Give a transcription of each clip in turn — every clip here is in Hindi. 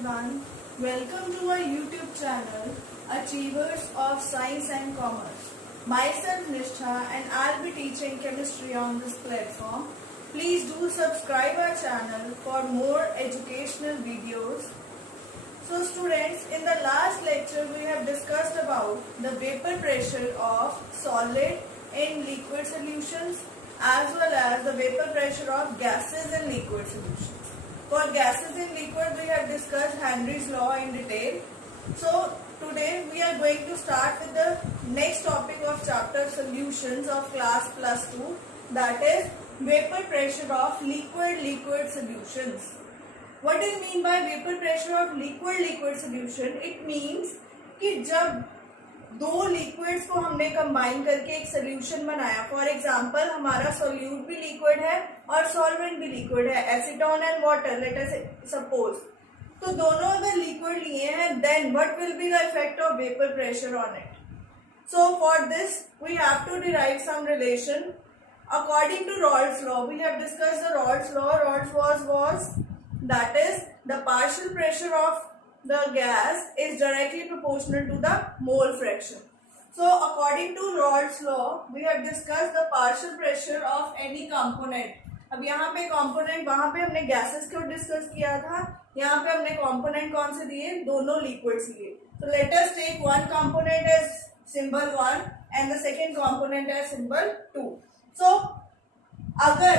everyone. Welcome to our YouTube channel, Achievers of Science and Commerce. Myself Nishtha and I'll be teaching chemistry on this platform. Please do subscribe our channel for more educational videos. So students, in the last lecture we have discussed about the vapor pressure of solid in liquid solutions as well as the vapor pressure of gases in liquid solutions. For gases in liquid, we have discussed Henry's law in detail. So today we are going to start with the next topic of chapter solutions of class +2, that is vapor pressure of liquid solutions. What is mean by vapor pressure of liquid solution? It means कि जब दो लिक्विड्स को हमने कंबाइन करके एक सोल्यूशन बनाया, फॉर एग्जांपल हमारा सोल्यूट भी लिक्विड है और सॉल्वेंट भी लिक्विड है, acetone and water let us suppose, तो दोनों अगर लिक्विड लिए हैं then what will be the effect of vapour pressure on it. So for this we have to derive some relation according to Raoult's law. We have discussed the Raoult's law. Raoult's was that is the partial pressure of the gas is directly proportional to the mole fraction. So according to Raoult's law, we have discussed the partial pressure of any component. अब यहाँ पे component, वहाँ पे हमने gases को discuss किया था, यहाँ पे हमने component कौन से दिए, दोनों liquids लिए. So let us take one component as symbol 1 and the second component as symbol 2. So अगर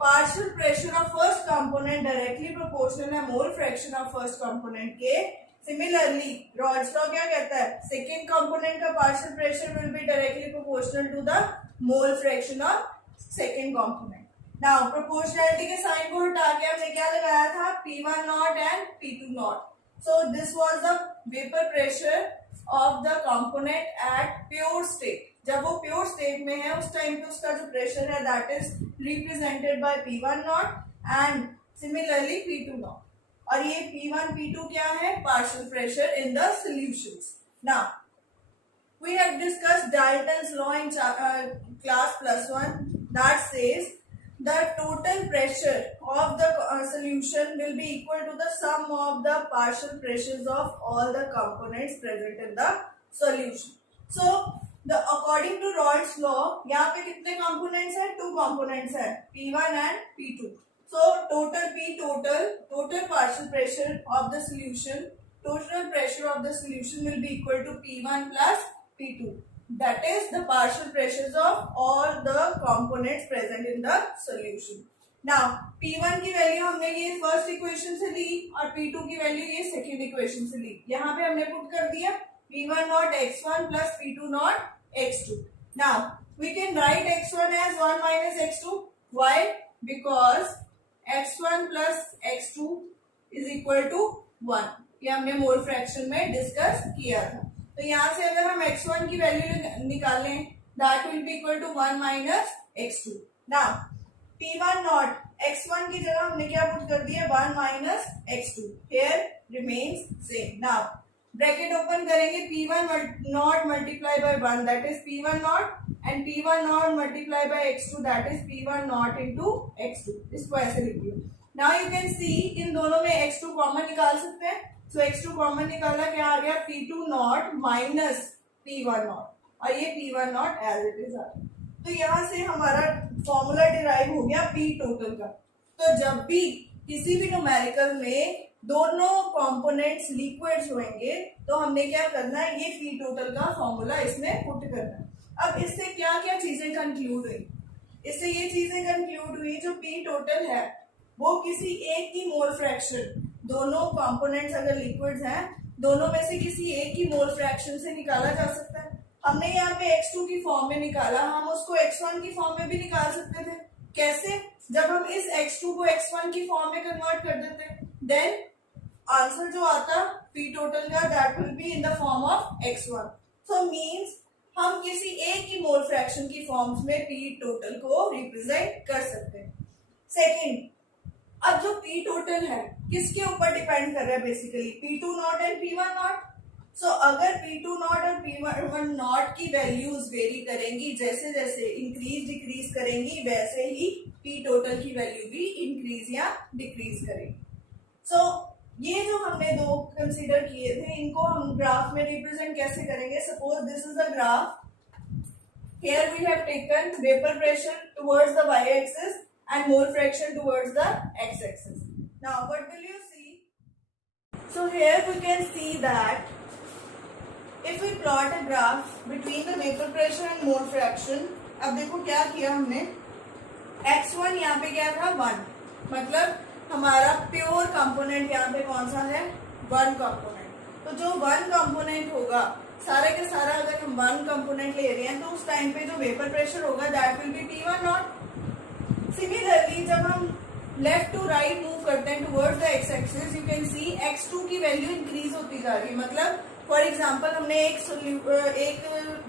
partial pressure of first component directly proportional है mole fraction of first component के, सिमिलरली रॉल्स लॉ क्या कहता है, सेकेंड कंपोनेंट का partial pressure will be directly proportional to the mole fraction of second component. Now proportionality के साइन को हटा के हमने क्या लगाया था, P1 not and P2 nought. So this was the vapour pressure of the component at pure state. जब वो प्योर स्टेट में है उस टाइम पे उसका जो प्रेशर है that is represented by P1 not and similarly P2 naught. और ये P1 P2 क्या है, partial pressure in the solutions. Now we have discussed Dalton's law in class +1 that says the total pressure of the solution will be equal to the sum of the partial pressures of all the components present in the solution. So according to Raoult's law, यहाँ पे कितने components हैं, 2 components हैं, P1 and P2. So total partial pressure of the solution, total pressure of the solution will be equal to P1 plus P2. That is the partial pressures of all the components present in the solution. Now P1 की वैल्यू हमने ये फर्स्ट इक्वेशन से ली और P2 की वैल्यू ये सेकेंड इक्वेशन से ली. यहाँ पे हमने पुट कर दिया P1 naught x1 plus P2 not x2. Now we can write x1 as 1 minus x2. Why? Because x1 plus x2 is equal to 1. ये हमने मोल फ्रैक्शन में डिस्कस किया था. तो यहाँ से अगर हम x1 की वैल्यू निकालें that will be equal to 1 minus x2. Now P1 naught x1 की जगह हमने क्या पुट कर दिया, 1 minus x2. Here remains same. Now bracket open करेंगे, P1 naught multiply by 1 that is P1 not and P1 naught multiply by x2 that is P1 not into x2. इसको ऐसे लिखिए. नाउ यू कैन सी इन दोनों में x2 कॉमन निकाल सकते हैं. सो x2 कॉमन निकाला, क्या आ गया, P2 nought minus P1 not और ये P1 nought as it is आ गया. तो यहाँ से हमारा फॉर्मूला डिराइव हो गया P टोटल का. तो जब भी किसी भी न्यूमेरिकल में दोनों कंपोनेंट्स लिक्विड्स होंगे तो हमने क्या करना है, ये P टोटल का फॉर्मूला इसमें पुट करना है. अब इससे क्या क्या चीजें कंक्लूड हुई, इससे ये चीजें कंक्लूड हुई जो P टोटल है वो किसी एक की मोल फ्रैक्शन, दोनों कंपोनेंट्स अगर लिक्विड्स हैं दोनों में से किसी एक की मोल फ्रैक्शन से निकाला जा सकता है. हमने यहाँ पे x2 की फॉर्म में निकाला, हम उसको x1 की फॉर्म में भी निकाल सकते थे. कैसे, जब हम इस x2 को x1 की फॉर्म में कन्वर्ट कर देते देन आंसर जो आता P टोटल का that will be in the form of x1. So means हम किसी एक की मोल फ्रैक्शन की फॉर्म्स में P टोटल को रिप्रेजेंट कर सकते हैं. सेकेंड, अब जो P टोटल है किसके ऊपर डिपेंड कर रहा है, basically P2 nought and P1 nought. So अगर P2 नॉट और P1 नॉट की वैल्यूज वेरी करेंगी, जैसे जैसे इंक्रीज डिक्रीज करेंगी वैसे ही P टोटल की वैल्यू भी इंक्रीज या डिक्रीज करेगी. सो ये जो हमने दो कंसीडर किए थे, इनको हम ग्राफ में रिप्रेजेंट कैसे करेंगे? Suppose this is the graph. Here we have taken vapor pressure towards the y-axis and mole fraction towards the x-axis. Now what will you see? So here we can see that if we plot a graph between the vapor pressure and mole fraction, अब देखो क्या किया हमने, x1 यहाँ पे क्या था 1, मतलब हमारा प्योर कंपोनेंट यहाँ पे कौन सा है? 1 कंपोनेंट. तो जो 1 कंपोनेंट होगा, सारे के सारा अगर हम 1 कंपोनेंट ले रहे हैं तो उस टाइम पे जो वेपर प्रेशर होगा that will B P1 not. Similarly जब हम लेफ्ट टू राइट मूव करते हैं towards the x axis, you can C x2 की वैल्यू इंक्रीज होती जा रही है. मतलब फॉर एग्जांपल हमने एक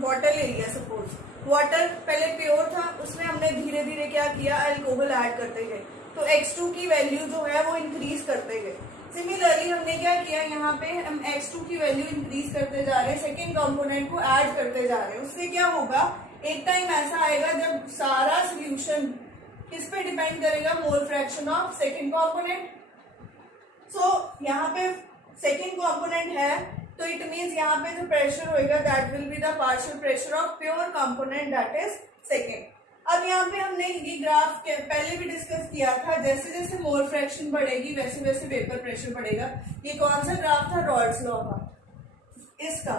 वाटर ले लिया. सपोज वाटर पहले प्योर था, उसमें हमने धीरे धीरे क्या किया, अल्कोहल ऐड करते गए, तो x2 की वैल्यू जो है वो इंक्रीज करते गए. सिमिलरली हमने क्या किया, यहाँ पे हम x2 की वैल्यू इंक्रीज करते जा रहे हैं, सेकेंड कंपोनेंट को ऐड करते जा रहे हैं. उससे क्या होगा, एक टाइम ऐसा आएगा जब सारा सोल्यूशन किस पे डिपेंड करेगा, mole fraction of second component. So यहाँ पे सेकेंड कंपोनेंट है, तो इट मीन्स यहाँ पे जो प्रेशर होगा that will be the partial pressure of pure component that is second. अब यहाँ पे हमने ये ग्राफ पहले भी डिस्कस किया था, जैसे जैसे मोल फ्रैक्शन बढ़ेगी वैसे वैसे वेपर प्रेशर बढ़ेगा. ये कौन सा ग्राफ था, रॉल्स लॉ का, इसका,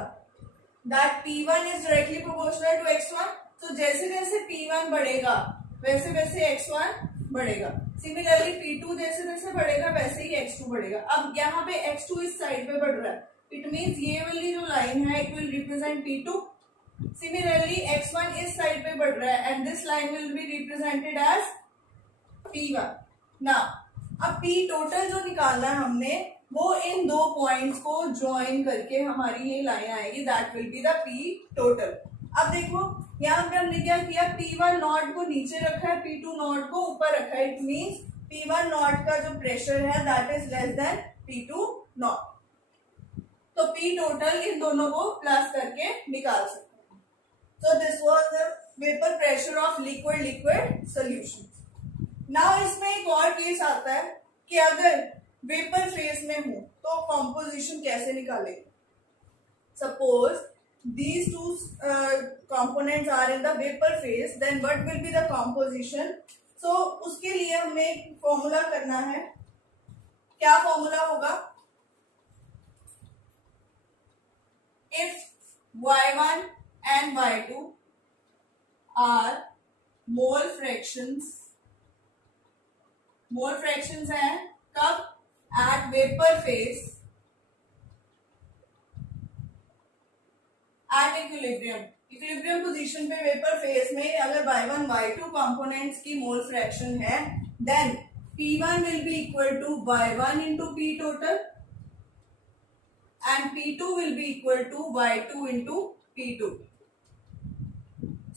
that P1 is directly proportional to x1. तो जैसे जैसे P1 बढ़ेगा वैसे वैसे x1 बढ़ेगा. सिमिलरली P2 जैसे जैसे बढ़ेगा वैसे ही x2 बढ़ेगा. अब यहाँ पे x2 इस साइड पे बढ़ रहा है, इट मीन्स ये वाली जो लाइन है it will represent P2. Similarly, x1 इस साइड पे बढ़ रहा है and this line will be represented as P1. Now, अब P टोटल जो निकालना है हमने, वो इन दो पॉइंट्स को ज्वाइन करके हमारी ये लाइन आएगी, that will be the P total. अब देखो यहाँ पे हमने क्या किया, P1 नॉट को नीचे रखा है, P2 नॉट को ऊपर रखा है. इट मीन्स P1 नॉट का जो प्रेशर है that is less than P2 not. तो P टोटल इन दोनों को प्लस करके निकाल सकते हैं. So this was the vapor pressure of liquid solution. Now इसमें एक और केस आता है कि अगर वेपर फेज में हो तो कॉम्पोजिशन कैसे निकालेंगे. Suppose these two components are in the vapor phase, then what will be the composition? So उसके लिए हमें एक फॉर्मूला करना है. क्या फॉर्मूला होगा? If y1 and y2 are mole fractions हैं कब, at vapor phase at equilibrium position पे वेपर फेज में अगर y1 y2 कंपोनेंट्स की मोल फ्रैक्शन है, then P1 will be equal to y1 into P total and P2 will be equal to y2 into P2.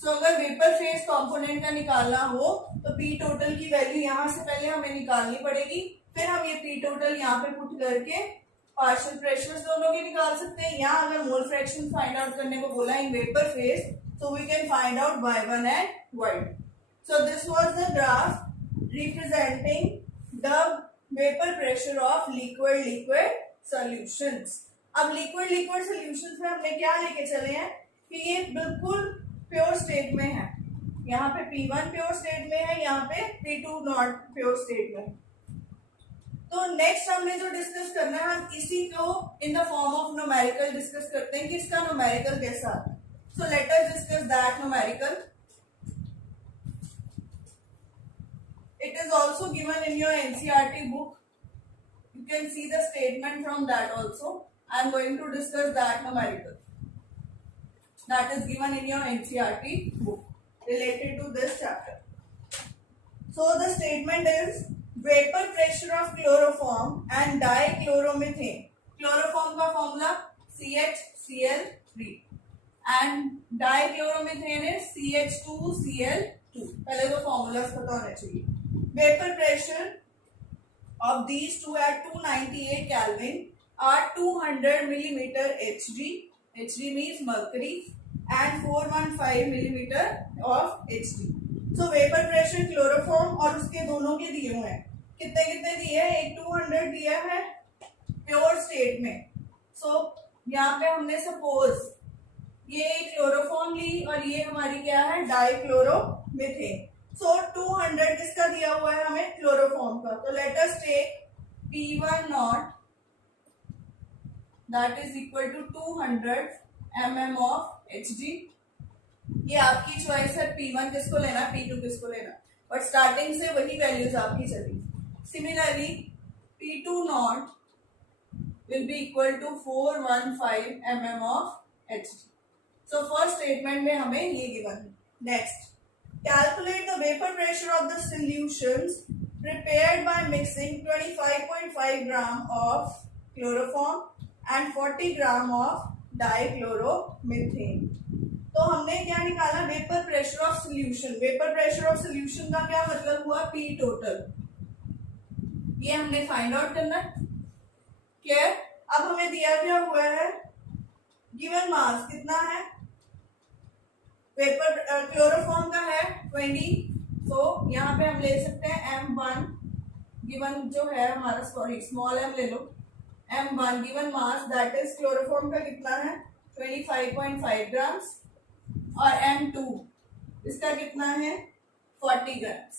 So अगर वेपर फेज कंपोनेंट का निकालना हो तो P टोटल की वैल्यू यहाँ से पहले हमें निकालनी पड़ेगी, फिर हम ये P टोटल यहाँ पे पुट करके पार्शियल प्रेशर्स दोनों के निकाल सकते हैं. यहाँ अगर मोल फ्रैक्शन फाइंड आउट करने को बोला इन vapour phase, so we can find out y1 and y2. So this was the graph representing the vapor pressure of liquid solutions. अब liquid solutions में हमने क्या लेके चले हैं कि ये बिल्कुल प्योर स्टेट में है. यहाँ पे P1 प्योर स्टेट में है, यहाँ पे P2 नॉट प्योर स्टेट में है. तो नेक्स्ट हमने जो डिस्कस करना है, हम इसी को in the form of numerical discuss करते हैं कि इसका न्यूमेरिकल कैसा आता है. So let us discuss that numerical. It is also given in your NCERT book. You can see the statement from that also. I am going to discuss that numerical. That is given in your NCERT book related to this chapter. So the statement is vapor pressure of chloroform and dichloromethane. Chloroform का formula CHCl3 and dichloromethane is CH2Cl2. पहले तो formulas पता होने चाहिए. Vapor pressure of these two at 298 Kelvin are 200 millimeter Hg. Hg means mercury and 415 millimeter of Hg. So vapor pressure chloroform और उसके दोनों के दिए हुए हैं. कितने दिए हैं? एक 200 दिया है प्योर स्टेट में। सो यहाँ पे हमने सपोज ये क्लोरोफॉर्म ली और ये हमारी क्या है, डाइक्लोरोमीथेन। सो 200 किसका दिया हुआ है हमें, क्लोरोफॉर्म का। तो let us take P1 naught that is equal to 200 mm of Hg। ये आपकी चॉइस है, P1 किसको लेना, P2 किसको लेना, बट स्टार्टिंग से वही वैल्यूज आपकी चली। Similarly P2 not will be equal to 415 mm of Hg। So first statement में हमें ये given है। Next, calculate the vapor pressure of the solutions prepared by mixing 25.5 gram of chloroform and 40 gram of dichloromethane। तो हमने क्या निकाला, vapour pressure of solution. Vapour pressure of solution का क्या मतलब हुआ, P टोटल। ये हमने फाइंड आउट करना है। क्लियर। अब हमें दिया क्या हुआ है, गिवन मास कितना है, वेपर क्लोरोफॉर्म का है 20। तो यहाँ पे हम ले सकते हैं M1 गिवन जो है हमारा, सॉरी स्मॉल m ले लो, M1 given mass that is chloroform का कितना है 25.5 ग्राम्स और M2 इसका कितना है 40 ग्राम्स।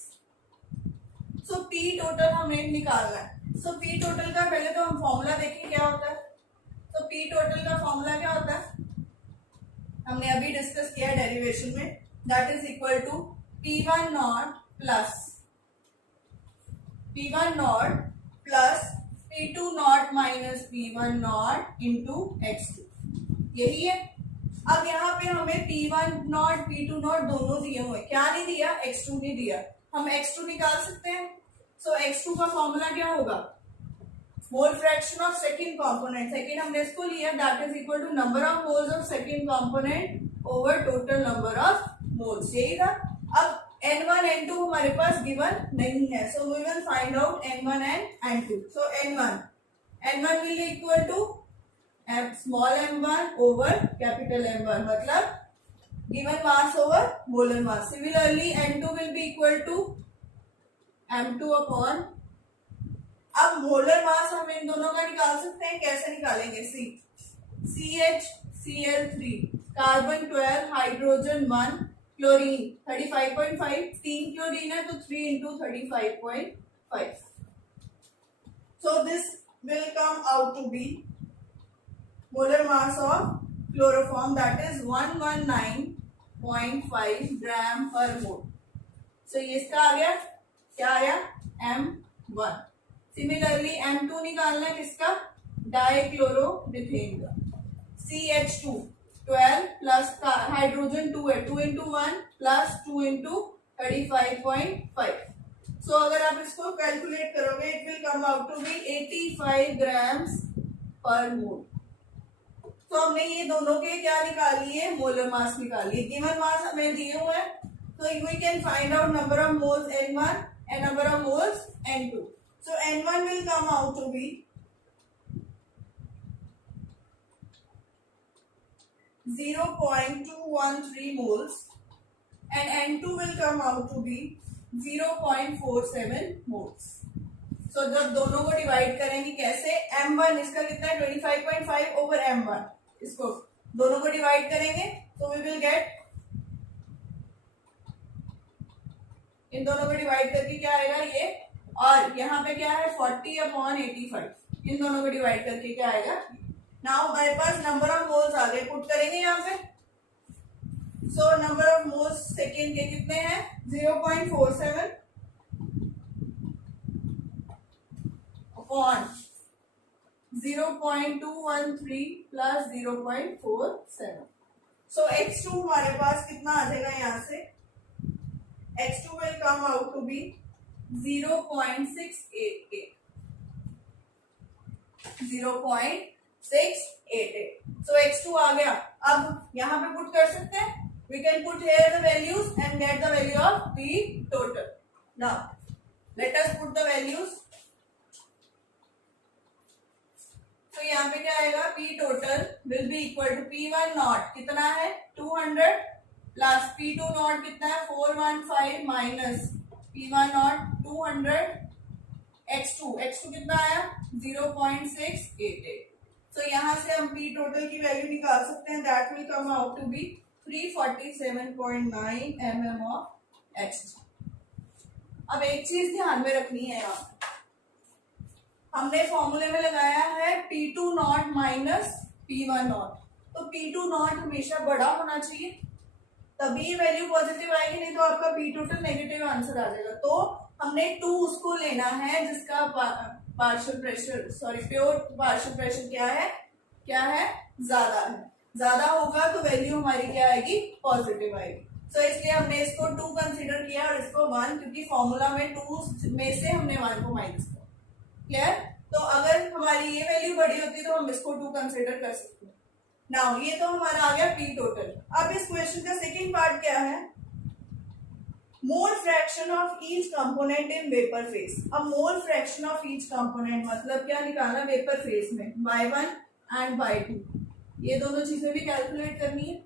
सो P टोटल हमें निकालना है। सो P टोटल का पहले तो हम फॉर्मूला देखें क्या होता है। तो P टोटल का फॉर्मूला क्या होता है, हमने अभी डिस्कस किया डेरिवेशन में, that is equal to P1 nought plus P2 nought minus P1 not into X2, यही है। अब यहाँ पे हमें P1 नॉट P2 नॉट दोनों दिए हुए, क्या नहीं दिया, X2 नहीं दिया। हम X2 निकाल सकते हैं। सो X2 का फॉर्मूला क्या होगा, mole fraction of second component. Second हमने इसको लिया, that is equal to number of moles of second component over total number of moles, यही था। अब N1 N2 हमारे पास गिवन नहीं है, so we will find out N1 and N2। So N1 will equal to small m1 over capital M1, मतलब given mass over molar mass. Similarly N2 will be equal to M2 upon, अब मोलर मास हम इन दोनों का निकाल सकते हैं, कैसे निकालेंगे, CHCl3 carbon 12 hydrogen 1 chlorine 35.5, 3 chlorine है तो 3 into 35.5। So this will come out to be molar mass of chloroform that is 119.5 gram per mole। so ये इसका आ गया, क्या आया, M1। सिमिलरली M2 निकालना है किसका, डाइक्लोरोमीथेन का, CH2 12 प्लस हाइड्रोजन 2 है, 2 इंटू 1 प्लस 2 इंटू 35.5। सो अगर आप इसको कैलकुलेट करोगे it will come out to be 85 grams per mole. तो हमने ये दोनों के क्या निकाल लिए, मोलर मास निकाल लिए। गिवन मास हमें दिए हुए हैं, तो we can find out number of moles N1 and number of moles N2। So N1 will come out to be 0.213 moles and N2 will come out to be 0.47 moles। so जब दोनों को डिवाइड करेंगे कैसे, M1 इसका कितना है 25.5 ओवर M1, इसको दोनों को डिवाइड करेंगे तो वी विल गेट, इन दोनों को डिवाइड करके क्या आएगा ये, और यहाँ पे क्या है 40 अपॉन 85, इन दोनों को डिवाइड करके क्या आएगा। नाउ हमारे पास नंबर ऑफ मोल्स आ गए, पुट करेंगे यहाँ पे। So number of moles second के कितने हैं 0.47 अपॉन 0.213 प्लस 0.47। सो X2 हमारे पास कितना आ जाएगा, यहाँ से X2 will come out to be 0.688। 0.688। So X2 आ गया। अब यहाँ पे पुट कर सकते हैं, we can put here the values and get the value of P total. Now let us put the values. तो यहाँ पे क्या आएगा, P total will be equal to P1 nought कितना है 200 प्लस P2 नॉट कितना है 415 माइनस P1 नॉट 200 x2 कितना आया 0.688। तो यहाँ से हम पी टोटल की वैल्यू निकाल सकते हैं, that will come out to be 347.9 mm of x2। अब एक चीज ध्यान में रखनी है, यहाँ हमने फॉर्मूले में लगाया है P2 nought minus P1 not, तो P2 नॉट हमेशा बड़ा होना चाहिए तभी वैल्यू पॉजिटिव आएगी, नहीं तो आपका P टोटल नेगेटिव आंसर आ जाएगा। तो हमने 2 उसको लेना है जिसका partial pressure pure partial pressure क्या है ज्यादा है, ज्यादा होगा तो वैल्यू हमारी क्या आएगी पॉजिटिव आएगी। तो इसलिए हमने इसको 2 कंसीडर किया और इसको 1, क्योंकि फॉर्मूला में 2 में से हमने 1 को माइनस किया। क्लियर? तो अगर हमारी ये वैल्यू बड़ी होती तो हम इसको 2 कंसीडर कर सकते हैं। नाउ ये तो हमारा आ गया पी टोटल। अब इस क्वेश्चन का सेकंड पार्ट क्या है, mole fraction of each component in vapour phase. अब mole fraction of each component मतलब क्या निकालना वेपर फेज में, y1 एंड y2, ये दोनों चीजें भी कैलकुलेट करनी है।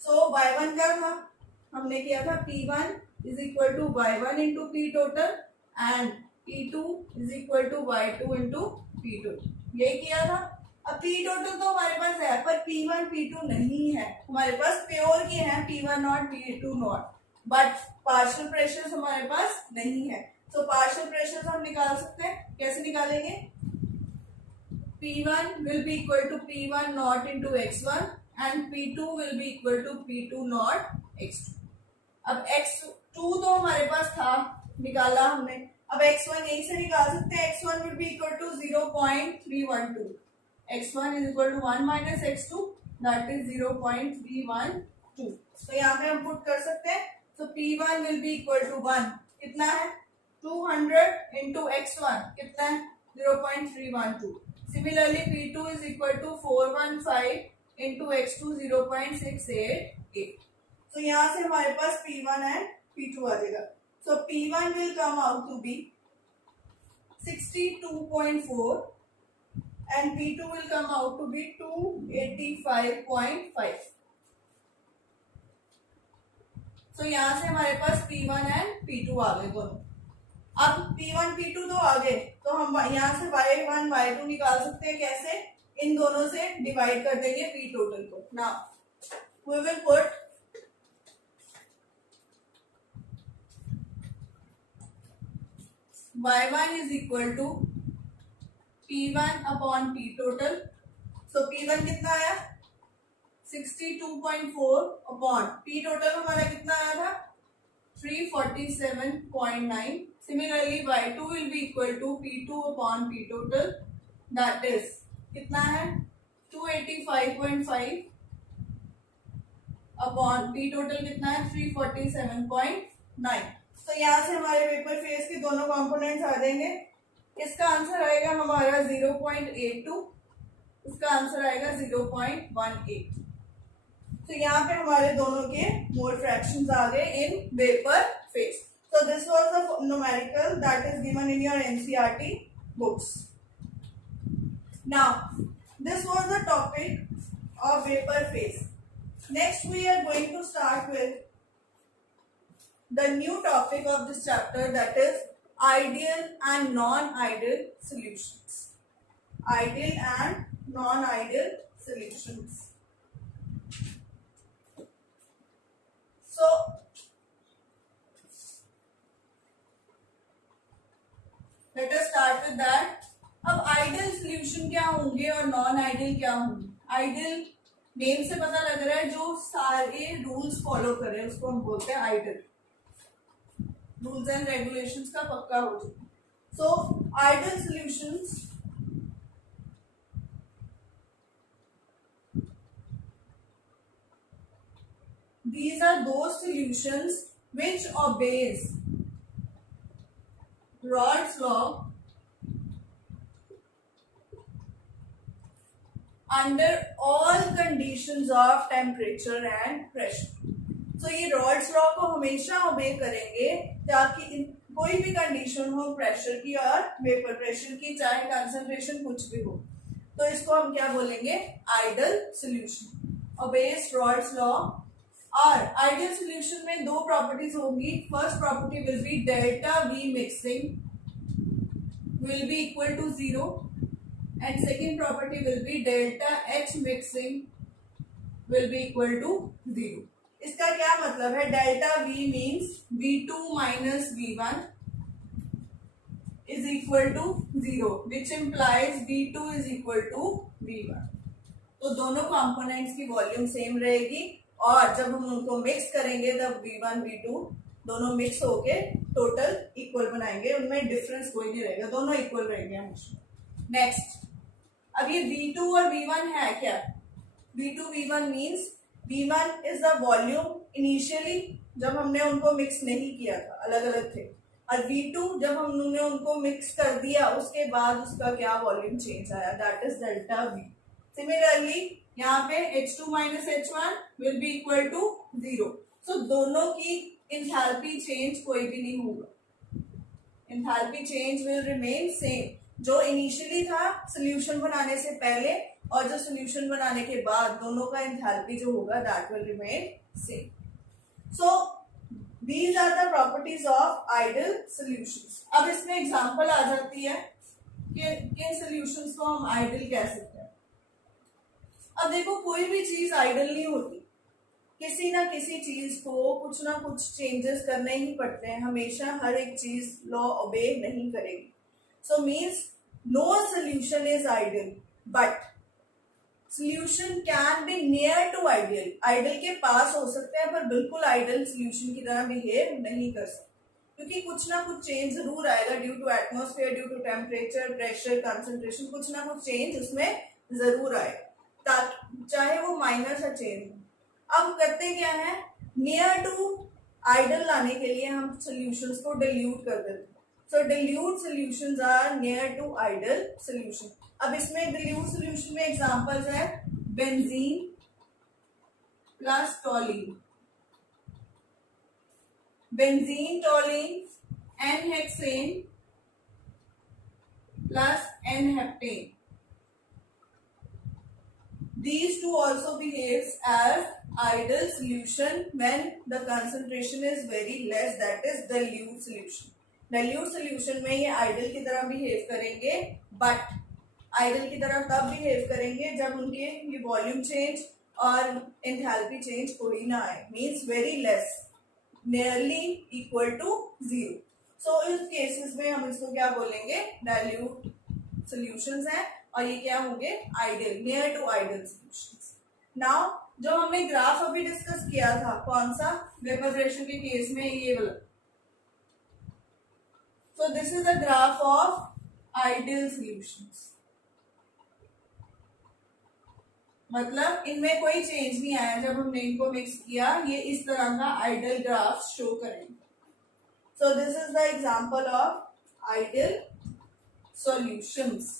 सो y1 क्या था, हमने किया था P1 is equal to y1 into P total and P2 is equal to y2 into P total, यही किया था। अब P टोटल तो हमारे पास है पर P1 P2 नहीं है, हमारे पास प्योर के हैं P1 not P2 not, but partial pressure हमारे पास नहीं है। तो पार्शियल प्रेशर हम निकाल सकते हैं, कैसे निकालेंगे, P1 will be equal to P1 naught into x1 and P2 will be equal to P2 naught x2। अब x2 तो हमारे पास था, निकाला हमने, अब x1 यही से निकाल सकते हैं, x1 will be equal to 0.312, x1 is equal to 1 minus x2 that is 0.312। तो यहाँ पे हम पुट कर सकते हैं, तो P1 will be equal to 1 कितना है 200 into x1 कितना है 0.312। Similarly, P2 is equal to 415 into x2 0.688। तो यहाँ से हमारे पास P1 and P2 आ जाएगा। So P1 will come out to be 62.4 and P2 will come out to be 285.5। तो यहाँ से हमारे पास P1 and P2 आ गए दोनों। अब P1 P2 तो आ गए, तो हम यहाँ से y1 y2 निकाल सकते हैं, कैसे, इन दोनों से डिवाइड कर देंगे P टोटल को। Now we will put y1 is equal to P1 upon P total। so P1 कितना आया 62.4 अपॉन P टोटल हमारा कितना आया था 347.9। Similarly, y2 will be equal to P2 upon P total, that is कितना है 285.5 अपॉन P total कितना है 347.9। तो यहाँ से हमारे वेपर फेज के दोनों कंपोनेंट्स आ जाएंगे। इसका आंसर आएगा हमारा 0.82, इसका आंसर आएगा 0.18। तो यहाँ पे हमारे दोनों के मोल फ्रैक्शंस आ गए इन vapour phase. So this was the numerical that is given in your NCERT books. Now this was the topic of vapor phase. Next we are going to start with the new topic of this chapter, that is ideal and non-ideal solutions. Ideal and non-ideal solutions. So let us start with that. अब आइडियल सोल्यूशन क्या होंगे और नॉन आइडियल क्या होंगे। आइडियल नेम से पता लग रहा है जो सारे रूल्स फॉलो करे उसको हम बोलते हैं आइडियल, रूल्स एंड रेगुलेशंस का पक्का हो जाए। So ideal solutions these are those solutions which obeys Raoult's law under all conditions of temperature and pressure। so ये Raoult's law को हमेशा ओबे करेंगे ताकि कोई भी कंडीशन हो प्रेशर की और वेपर प्रेशर की, चाहे कंसंट्रेशन कुछ भी हो, तो इसको हम क्या बोलेंगे ideal solution. Obeys Raoult's law। और आइडियल सोल्यूशन में दो प्रॉपर्टीज होंगी। First property will be delta V mixing will be equal to 0 and second property will be delta H mixing will be equal to 0. इसका क्या मतलब है? Delta V means V2 minus V1 is equal to 0 which implies V2 is equal to V1. तो दोनों कंपोनेंट्स की वॉल्यूम सेम रहेगी और जब हम उनको मिक्स करेंगे तब V1 V2 दोनों मिक्स होके टोटल इक्वल बनाएंगे, उनमें डिफरेंस कोई नहीं रहेगा, दोनों इक्वल रहेंगे हमेशा। नेक्स्ट, अब ये V2 और V1 है क्या? V2 V1 means V1 is the volume initially जब हमने उनको मिक्स नहीं किया था, अलग अलग थे, और V2 जब हमने उनको मिक्स कर दिया उसके बाद उसका क्या वॉल्यूम चेंज आया, that is delta V। Similarly यहाँ पे H2 minus H1 will be equal to 0। So दोनों की इंथैल्पी चेंज कोई भी नहीं होगा, enthalpy change will remain same, जो इनिशियली था सोल्यूशन बनाने से पहले और जो सोल्यूशन बनाने के बाद दोनों का एंथैल्पी जो होगा that will remain same. So these are the properties of ideal solutions. अब इसमें एग्जांपल आ जाती है कि किन सॉल्यूशंस को हम आइडियल कह सकते हैं। अब देखो, कोई भी चीज आइडियल नहीं होती, किसी ना किसी चीज को कुछ ना कुछ चेंजेस करने ही पड़ते हैं, हमेशा हर एक चीज लॉ ओबे नहीं करेगी। So means no solution is ideal, but solution can be near to ideal. Ideal के पास हो सकते हैं पर बिल्कुल ideal solution की तरह behave नहीं कर सकते, क्योंकि कुछ ना कुछ चेंज जरूर आएगा due to atmosphere, due to temperature, pressure, concentration, कुछ ना कुछ चेंज उसमें जरूर आएगा, चाहे वो माइनर सा चेंज हो। अब करते क्या है, नियर टू आइडियल लाने के लिए हम सॉल्यूशंस को डिल्यूट कर देते हैं। So dilute solutions are near to ideal solution. अब इसमें dilute solution में examples है benzene plus toluene, benzene, toluene, n-hexane plus n-heptane. These two also behaves as ideal solution when the concentration is very less, that is dilute solution. Dilute solution में ये आइडियल की तरह बिहेव करेंगे, बट आइडियल की तरह तब बिहेव करेंगे जब उनके ये वॉल्यूम चेंज और एंथैल्पी चेंज कोई ना आए, means very less, nearly equal to 0। So इस केसेस में हम इसको क्या बोलेंगे, डाइल्यूट सॉल्यूशंस हैं और ये क्या होंगे, ideal, near to ideal solutions. Now जो हमने ग्राफ अभी डिस्कस किया था, कौन सा, वेपर प्रेशर के केस में ये वाला। So this is the graph of ideal solutions, मतलब इनमें कोई चेंज नहीं आया जब हमने इनको मिक्स किया, ये इस तरह का आइडियल ग्राफ शो करेंगे। So this is the example of ideal solutions।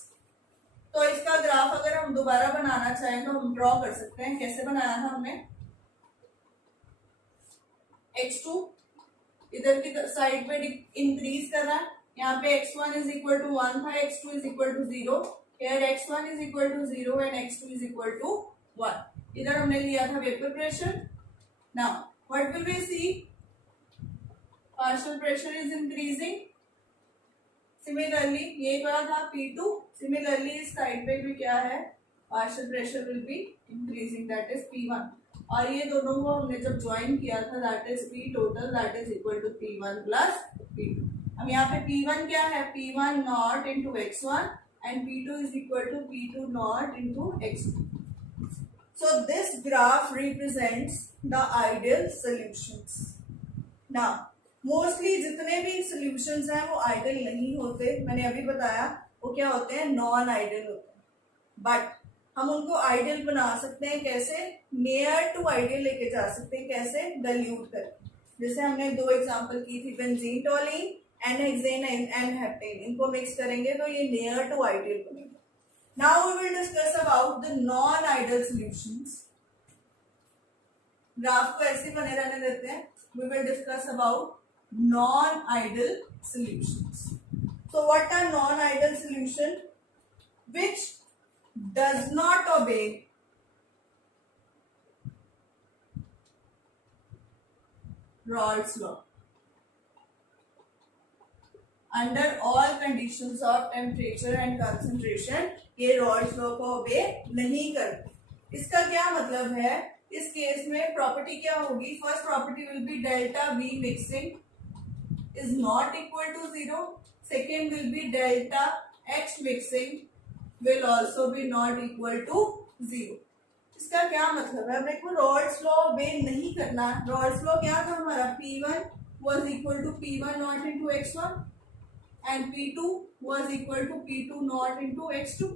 तो इसका ग्राफ अगर हम दोबारा बनाना चाहें तो हम ड्रॉ कर सकते हैं। कैसे बनाया था हमने, X2 इधर की साइड पे इंक्रीज कर रहा है, यहाँ पे x1 इज इक्वल टू 1 था, x2 is equal to 0, here x1 is equal to 0 and x2 is equal to 1। इधर हमने लिया था vapour pressure. Now what will we see, partial pressure is increasing. Similarly ये क्या था, P2, सिमिलरली इस साइड पे भी क्या है, partial pressure will be increasing, that is P1। और ये दोनों को हमने जब ज्वाइन किया था, that is P total, that is equal to P1 plus P2। अब यहाँ पे P1 क्या है, P1 not into x1 and P2 is equal to P2 nought into x2। So this graph represents the ideal solutions. Now mostly जितने भी सॉल्यूशंस हैं वो आइडियल नहीं होते, मैंने अभी बताया वो क्या होते हैं, नॉन आइडियल होते हैं, बट हम उनको आइडियल बना सकते हैं कैसे, नियर टू आइडियल लेके जा सकते हैं, कैसे, डाइल्यूट करके। जैसे हमने दो एग्जांपल की थी, benzene toluene, n-hexane and heptane, इनको मिक्स करेंगे तो ये नियर टू आइडियल बनेगा। Now we will discuss about the non ideal solutions. Graph को ऐसे बने रहने देते हैं, we will discuss about non ideal solutions. So what are non ideal solution, which does not obey Raoult's law। Under all conditions of temperature and concentration ये रॉल्स लॉ को ओबे नहीं करते। इसका क्या मतलब है, इस केस में प्रॉपर्टी क्या होगी, first property will be delta V mixing is not equal to 0, second will be delta X mixing will also be not equal to 0। इसका क्या मतलब है, मेरे को रॉल्स लॉ ओबे नहीं करना। रॉल्स लॉ क्या था हमारा, P1 was equal to P1 naught into X1 and P2 was equal to P2 naught into X2,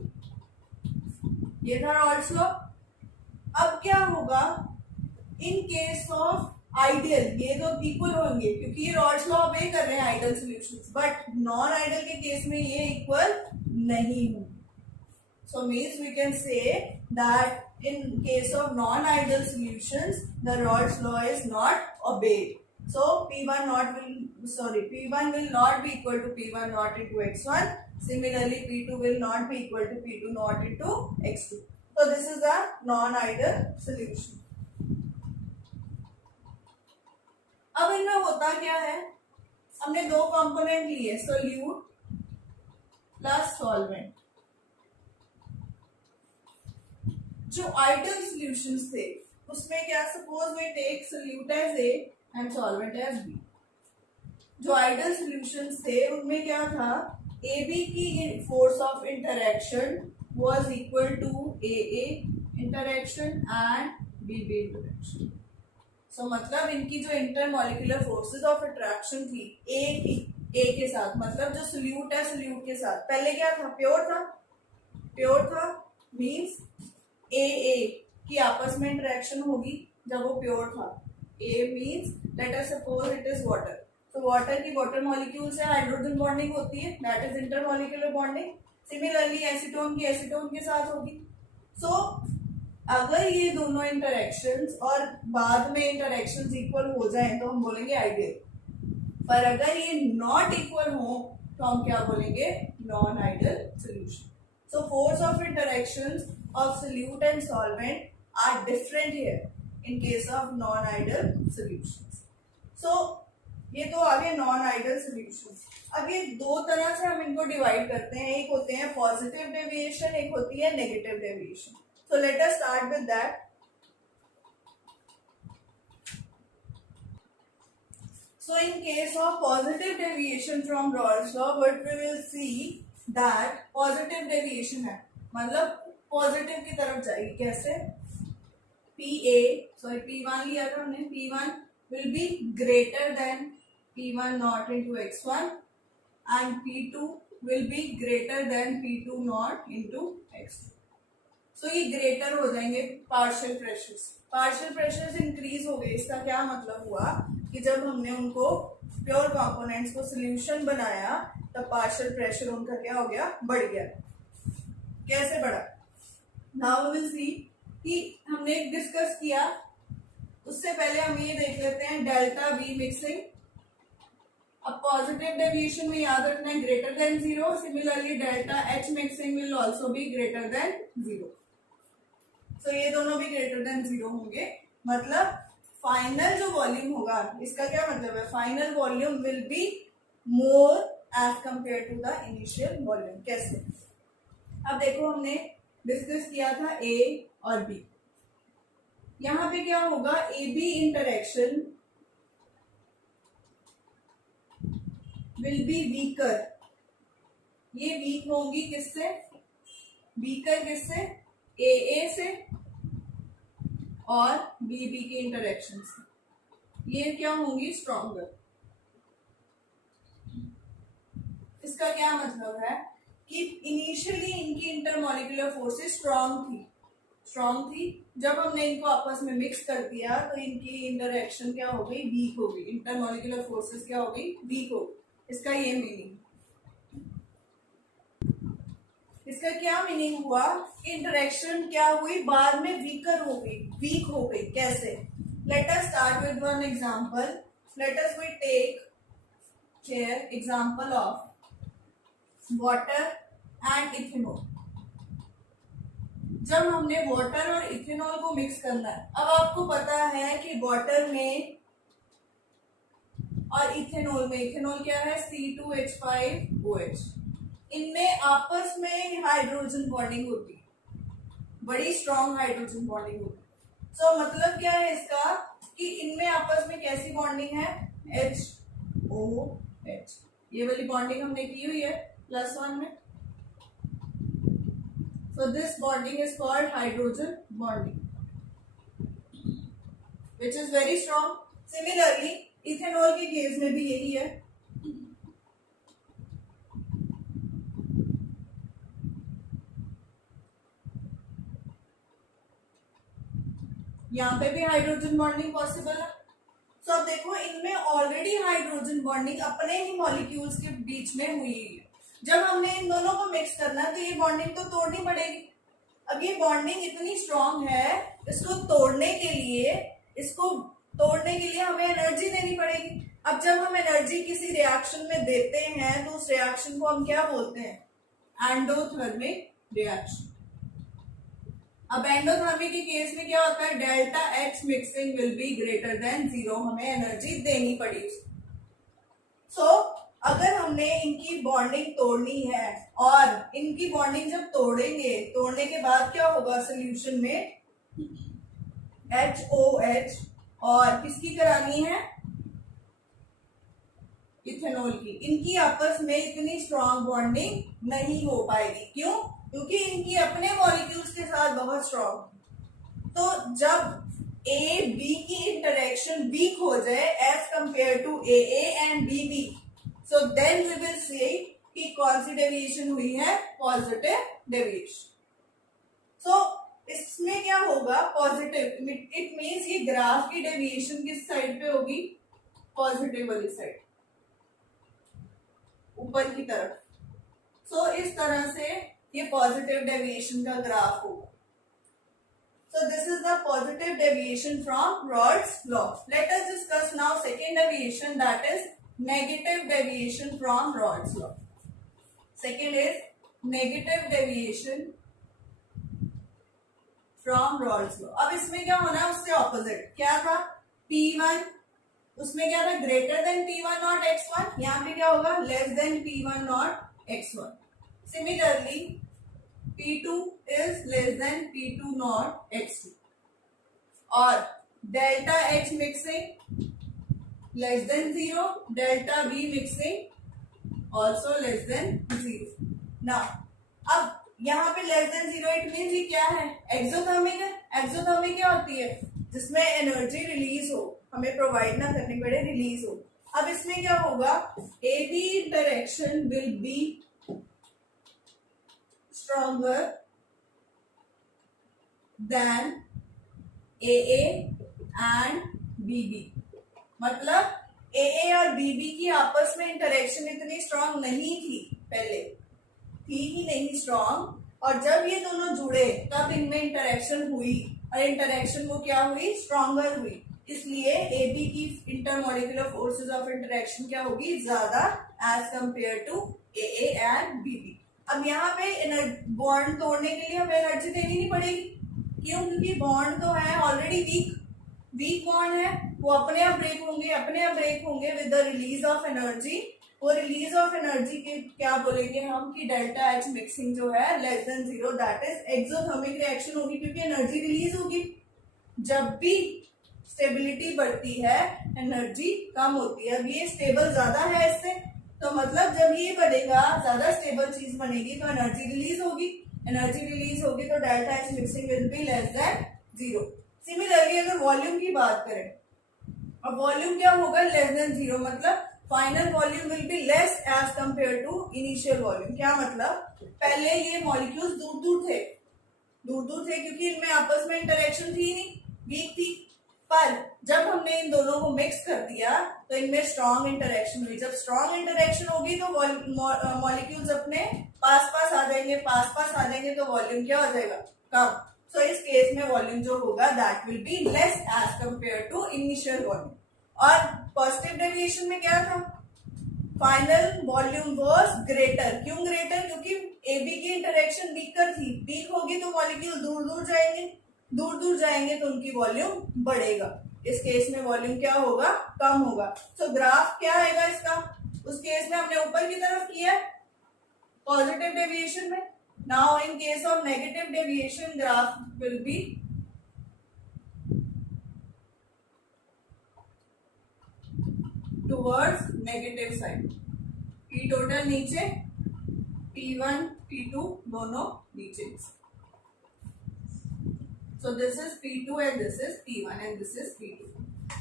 ये था रॉल्स लॉ। अब क्या होगा इन केस ऑफ आइडियल, ये तो इक्वल होंगे क्योंकि ये रॉल्स लॉ ओबे कर रहे हैं ideal solutions, but non ideal के केस में ये इक्वल नहीं होंगे। So means we can say that in case of non-ideal solutions, the Raoult's law is not obeyed. So P1 will not be equal to P1 naught into X1. Similarly, P2 will not be equal to P2 naught into X2. So this is a non-ideal solution. अब इनमें होता क्या है, हमने दो कंपोनेंट लिए, सोल्यूट प्लस सॉल्वेंट। जो आइडियल सॉल्यूशंस थे उसमें क्या, suppose we take solute as A and solvent as B. जो आइडियल सॉल्यूशंस थे उनमें क्या था, ए बी की force of interaction was equal to A interaction and B B interaction. So मतलब इनकी जो इंटरमॉलिक्यूलर फोर्सेस ऑफ अट्रैक्शन थी ए के साथ, मतलब जो सोल्यूट है सोल्यूट के साथ, पहले क्या था, प्योर था मींस ए की आपस में इंटरेक्शन होगी जब वो प्योर था। A means let us suppose it is water, तो वाटर की वाटर मॉलिक्यूल से हाइड्रोजन बॉन्डिंग होती है, that is intermolecular bonding. Similarly acetone की एसीटोन के साथ होगी। सो अगर ये दोनों इंटरेक्शंस और बाद में इंटरेक्शंस इक्वल हो जाएं तो हम बोलेंगे आइडियल, पर अगर ये नॉट इक्वल हो तो हम क्या बोलेंगे, non ideal solution. So force of interactions of solute and solvent are different here in case of non-ideal solutions. So ये तो आगे non-ideal solutions। अब ये दो तरह से हम इनको डिवाइड करते हैं, एक होते हैं पॉजिटिव डेविएशन, एक होती है negative deviation. So let us start with that. So in case of positive deviation from Raoult's law, what we will see that positive deviation है, मतलब पॉजिटिव की तरफ जाएगी। कैसे, P1 लिया था हमने, P1 will be greater than P1 naught into X1 and P2 will be greater than P2 naught into X2। So ये ग्रेटर हो जाएंगे पार्शियल प्रेशर्स इंक्रीज हो गए। इसका क्या मतलब हुआ कि जब हमने उनको प्योर कंपोनेंट्स को सॉल्यूशन बनाया तब पार्शियल प्रेशर उनका क्या हो गया, बढ़ गया। कैसे बढ़ा, नाउ वी विल सी कि हमने डिस्कस किया। उससे पहले हम ये देख लेते हैं डेल्टा वी मिक्सिंग। अब पॉजिटिव डेविएशन में याद रखना है greater than 0, similarly delta H mixing will also be greater than 0। सो ये दोनों भी ग्रेटर देन 0 होंगे, मतलब फाइनल जो वॉल्यूम होगा, इसका क्या मतलब है, final volume will be more as compared to the initial volume. कैसे, अब देखो हमने डिस्कस किया था ए और बी, यहां पे क्या होगा, A B interaction will be weaker. ये वीक होंगी किससे, वीकर किससे, ए से और बी की इंटरेक्शन से। ये क्या होंगी, स्ट्रॉन्गर। इसका क्या मतलब है कि इनिशियली इनकी इंटरमॉलिक्यूलर फोर्सेस स्ट्रॉन्ग थी, जब हमने इनको आपस में मिक्स कर दिया तो इनकी इंटरेक्शन क्या हो गई, वीक हो गई, इंटरमॉलिक्यूलर फोर्सेस क्या हो गई, वीक हो गई। इसका ये मीनिंग, इसका क्या मीनिंग हुआ, इंटरेक्शन क्या हुई, बाद में वीक हो गई। कैसे, let us start with one example. Let us we take here example of water and ethanol. जब हमने वाटर और इथेनॉल को मिक्स करना है, अब आपको पता है कि वाटर में और इथेनॉल में, इथेनॉल क्या है, C2H5OH। इनमें आपस में हाइड्रोजन बॉन्डिंग होती है, बड़ी स्ट्रॉन्ग हाइड्रोजन बॉन्डिंग होती है। सो मतलब क्या है इसका कि इनमें आपस में कैसी बॉन्डिंग है, HOH। ये वाली बॉन्डिंग हमने की हुई है +1 में। So this bonding is called hydrogen bonding, which is very strong. Similarly, ethanol के केस में भी यही है। यहाँ पे भी हाइड्रोजन बॉन्डिंग पॉसिबल है। सो अब देखो, इनमें ऑलरेडी हाइड्रोजन बॉन्डिंग अपने ही मॉलिक्यूल्स के बीच में हुई है। जब हमने इन दोनों को मिक्स करना है तो ये बॉन्डिंग तो तोड़नी पड़ेगी। अब ये बॉन्डिंग इतनी स्ट्रांग है, इसको तोड़ने के लिए हमें एनर्जी देनी पड़ेगी। अब जब हम एनर्जी किसी रिएक्शन में देते हैं तो उस रिएक्शन को हम क्या बोलते हैं, एंडोथर्मिक रिएक्शन। अब एंडोथर्मिक के केस में क्या होता है, delta H mixing will be greater than 0, हमें एनर्जी देनी पड़ी। सो अगर हमने इनकी बॉन्डिंग तोड़नी है, और इनकी बॉन्डिंग जब तोड़ेंगे, तोड़ने के बाद क्या होगा, सोल्यूशन में HOH और किसकी करानी है, इथेनॉल की। इनकी आपस में इतनी स्ट्रॉन्ग बॉन्डिंग नहीं हो पाएगी। क्यों? क्योंकि इनकी अपने मॉलिक्यूल्स के साथ बहुत स्ट्रॉन्ग। तो जब ए बी की इंटरेक्शन वीक हो जाए as compared to A and B B, so then we will say कि कौन सी डेविएशन हुई है, पॉजिटिव डेविएशन। सो इसमें क्या होगा, पॉजिटिव, इट मीन्स ये ग्राफ की डेविएशन किस साइड पे होगी, पॉजिटिव वाली साइड, ऊपर की तरफ। सो इस तरह से ये पॉजिटिव डेविएशन का ग्राफ होगा। So this is the positive deviation from Rod's law. Let us discuss now second deviation, that is negative deviation from Rod's law. Second is negative deviation from Rod's law. अब इसमें क्या होना है, उससे ऑपोजिट क्या था, P1, उसमें क्या था, greater than P1 naught X1, यहाँ पे क्या होगा, less than P1 naught X1। Similarly, P2 is less than P2 not X2, और delta H mixing less than 0, delta B mixing also less than 0। Now, अब यहाँ पे less than 0 it means ये क्या है, एक्सोथर्मिक है। एक्सोथर्मिक क्या होती है, जिसमें एनर्जी रिलीज हो, हमें प्रोवाइड ना करनी पड़े, रिलीज हो। अब इसमें क्या होगा, AB interaction will be stronger than AA and BB। मतलब AA और BB की आपस में इंटरेक्शन इतनी स्ट्रांग नहीं थी, पहले थी ही नहीं स्ट्रांग, और जब ये दोनों जुड़े तब इनमें इंटरेक्शन हुई, और इंटरेक्शन वो क्या हुई, स्ट्रॉन्गर हुई। इसलिए AB की इंटरमॉलिक्यूलर फोर्सेस ऑफ इंटरेक्शन क्या होगी, ज्यादा as compared to AA and BB। अब यहाँ पे बॉन्ड तोड़ने के लिए हमें एनर्जी देनी नहीं पड़ेगी। क्यों? क्योंकि बॉन्ड तो है ऑलरेडी वीक बॉन्ड है, वो अपने आप ब्रेक होंगे with the release of energy. वो रिलीज ऑफ एनर्जी के क्या बोलेंगे हम, कि डेल्टा H मिक्सिंग जो है less than 0, that is exothermic reaction होगी, क्योंकि एनर्जी रिलीज होगी। जब भी स्टेबिलिटी बढ़ती है एनर्जी कम होती है। अब ये स्टेबल ज्यादा है इससे, तो मतलब जब ये बढ़ेगा, ज्यादा स्टेबल चीज बनेगी तो एनर्जी रिलीज होगी तो delta H mixing will be less than 0। Similarly अगर वॉल्यूम की बात करें, अब वॉल्यूम क्या होगा, लेस देन 0, मतलब final volume will be less as compared to initial volume. क्या मतलब, पहले ये मॉलिक्यूल्स दूर दूर थे क्योंकि इनमें आपस में इंटरेक्शन थी नहीं, वीक थी। पर जब हमने इन दोनों को मिक्स कर दिया तो इनमें स्ट्रॉन्ग इंटरेक्शन हुई। जब स्ट्रॉन्ग इंटरेक्शन होगी तो मॉलिक्यूल्स अपने पास आ जाएंगे तो वॉल्यूम क्या हो जाएगा, कम। सो इस केस में वॉल्यूम जो होगा that will be less as compared to initial volume. और पॉजिटिव डेविएशन में क्या था, फाइनल वॉल्यूम वाज ग्रेटर। क्यों ग्रेटर? क्योंकि AB की इंटरेक्शन वीकर थी, वीक होगी तो मॉलिक्यूल दूर दूर जाएंगे तो उनकी वॉल्यूम बढ़ेगा। इस केस में वॉल्यूम क्या होगा, कम होगा। सो ग्राफ क्या आएगा इसका, उस केस में हमने ऊपर की तरफ किया है पॉजिटिव डेविएशन में। Now in case of negative deviation graph will be towards negative side. P total नीचे, P1 P2 दोनों नीचे। So this is P2 and this is P1 and this is P2.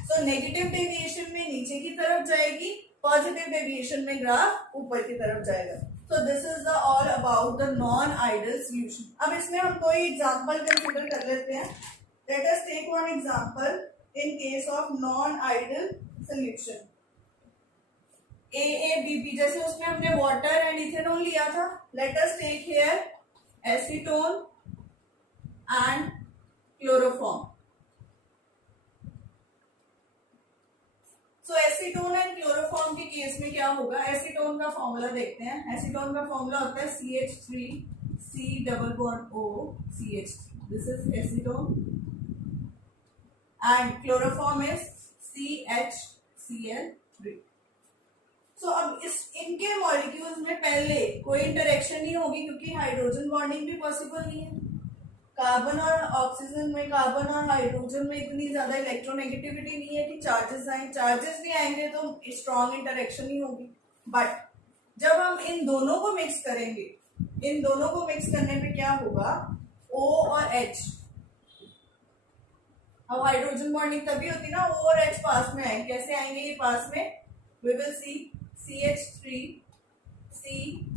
So negative deviation में नीचे की तरफ जाएगी, positive deviation में ग्राफ ऊपर की तरफ जाएगा। So this is the all about the non-ideal solution. अब इसमें हम कोई एग्जांपल कंसीडर कर लेते हैं। Let us take one example in case of non-ideal solution. AABB, जैसे उसमें हमने वाटर एंड इथेनॉल लिया था। Let us take here acetone and chloroform. So acetone and chloroform के केस में क्या होगा, एसीटोन का फॉर्मूला देखते हैं। एसीटोन का फॉर्मूला होता है CH3C double bond O CH3। This is acetone and chloroform is CHCl3। सो अब इनके मॉलिक्यूल्स में पहले कोई इंटरेक्शन नहीं होगी क्योंकि हाइड्रोजन बॉन्डिंग भी पॉसिबल नहीं है। कार्बन और ऑक्सीजन में, कार्बन और हाइड्रोजन में इतनी ज्यादा इलेक्ट्रोनेगेटिविटी नहीं है कि चार्जेस आए। चार्जेस भी आएंगे तो स्ट्रॉन्ग इंटरेक्शन नहीं होगी। बट जब हम इन दोनों को मिक्स करेंगे, इन दोनों को मिक्स करने पे क्या होगा, O और H। अब हाइड्रोजन बॉन्डिंग तभी होती ना, O और H पास में आएंगे। कैसे आएंगे ये पास में, we will see CH3C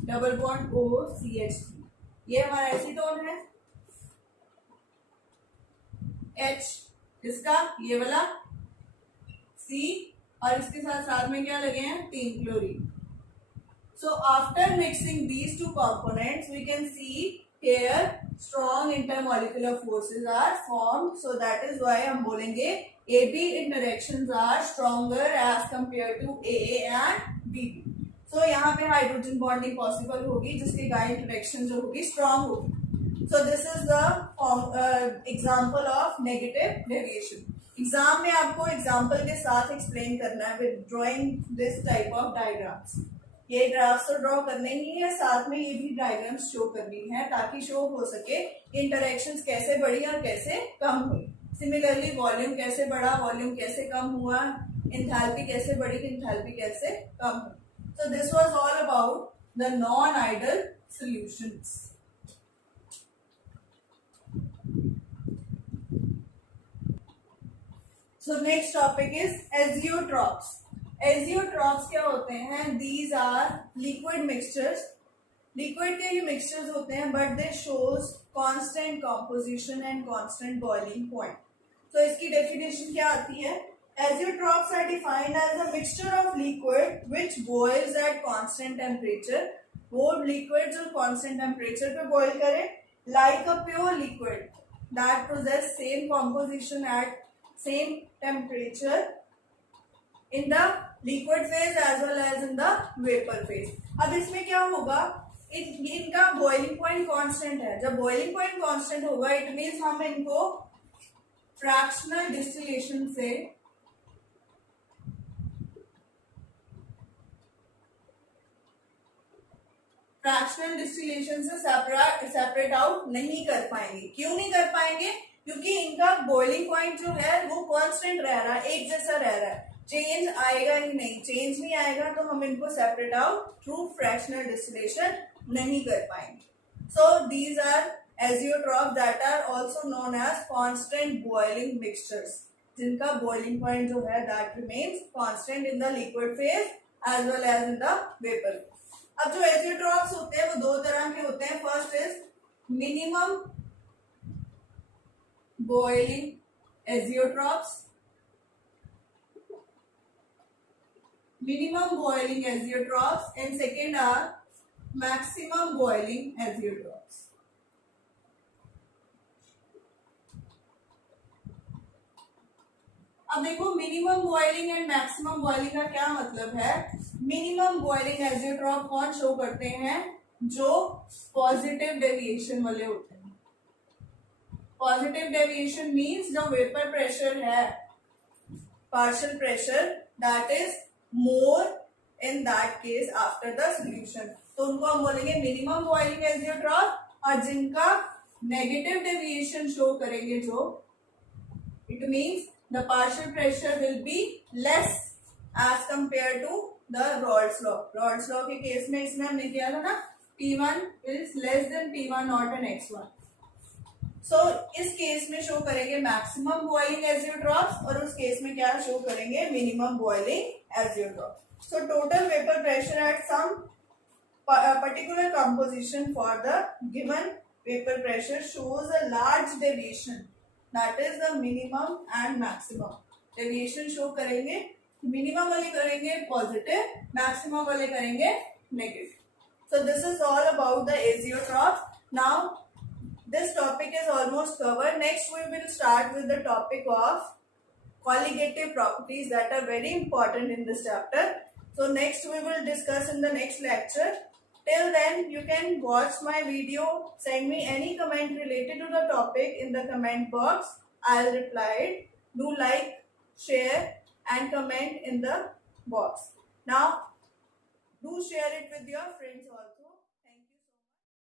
double bond O CH3। ये हमारा एसीटोन है। H इसका ये वाला C और इसके साथ साथ में क्या लगे हैं, 3 chlorine. So after mixing these two components we can see here strong intermolecular forces are formed. So that is why हम बोलेंगे AB interactions are stronger as compared to AA and BB. So यहाँ पे हाइड्रोजन बॉन्डिंग पॉसिबल होगी जिसके कारण इंटरेक्शन जो होगी स्ट्रॉन्ग होगी। So this is the example of negative deviation. Exam में आपको एग्जाम्पल के साथ एक्सप्लेन करना है with drawing this type of diagrams. ये ग्राफ्स तो ड्रॉ करने ही है, साथ में ये भी डायग्राम्स शो करनी है ताकि शो हो सके इंटरेक्शंस कैसे बढ़ी और कैसे कम हुई। सिमिलरली वॉल्यूम कैसे बढ़ा, वॉल्यूम कैसे कम हुआ, एंथैल्पी कैसे बढ़ी, एंथैल्पी कैसे कम हुई। So this was all about the non ideal solutions. So next topic is azeotropes. Azeotropes क्या होते हैं, these are liquid mixtures. Liquid के ही मिक्सचर्स होते हैं but they shows constant composition and constant boiling point. तो इसकी डेफिनेशन क्या आती है, azeotropes are defined as a mixture of liquid which boils at constant temperature. वो लिक्विड जो कांस्टेंट टेम्परेचर पे बॉइल करे, like a pure liquid that possess same composition at same temperature in the liquid phase as well as in the vapor phase. अब इसमें क्या होगा, इनका बॉइलिंग पॉइंट कांस्टेंट है। जब बॉइलिंग पॉइंट कांस्टेंट होगा इट मीन्स हम इनको फ्रैक्शनल डिस्टिलेशन से सेपरेट आउट नहीं कर पाएंगे। क्यों नहीं कर पाएंगे, क्योंकि इनका बॉइलिंग पॉइंट जो है वो कांस्टेंट रह रहा है, एक जैसा रह रहा है। चेंज आएगा ही नहीं, चेंज नहीं आएगा तो हम इनको separate out through fractional distillation नहीं कर पाएंगे। So these are azeotropes that are also known as constant boiling mixtures, जिनका बॉइलिंग पॉइंट जो है that remains constant in the liquid phase as well as in the vapour. अब जो एजियोट्रॉप्स होते हैं वो दो तरह के होते हैं। First is minimum boiling azeotropes, minimum boiling azeotrophs, and second are maximum boiling azeotrophs. अब देखो minimum boiling and maximum boiling का क्या मतलब है। मिनिमम बॉइलिंग एजियोट्रॉप कौन शो करते हैं, जो पॉजिटिव डेविएशन वाले होते हैं। पॉजिटिव डेविएशन मीन्स जो वेपर प्रेशर है partial pressure that is more in that case after the solution. तो उनको हम बोलेंगे मिनिमम बॉइलिंग एजियोट्रॉप और जिनका नेगेटिव डेविएशन शो करेंगे जो it means the partial pressure will be less as compared to the Rod's law. Rod's law के केस में इसमें हमने किया था ना P1 is less than P1 naught and X1. So इस केस में शो करेंगे मैक्सिमम बॉइलिंग एजियोट्रॉप्स और उस केस में क्या शो करेंगे minimum boiling azeotrope. So total vapor pressure at some particular composition for the given vapor pressure shows a large deviation. That is the minimum and maximum. Deviation show करेंगे minimum वाले करेंगे positive, maximum वाले करेंगे negative. So this is all about the azeotrophs. Now this topic is almost covered. Next we will start with the topic of colligative properties that are very important in this chapter. So next we will discuss in the next lecture. Till then you can watch my video, send me any comment related to the topic in the comment box. I'll reply it. Do like, share and comment in the box. Now do share it with your friends also.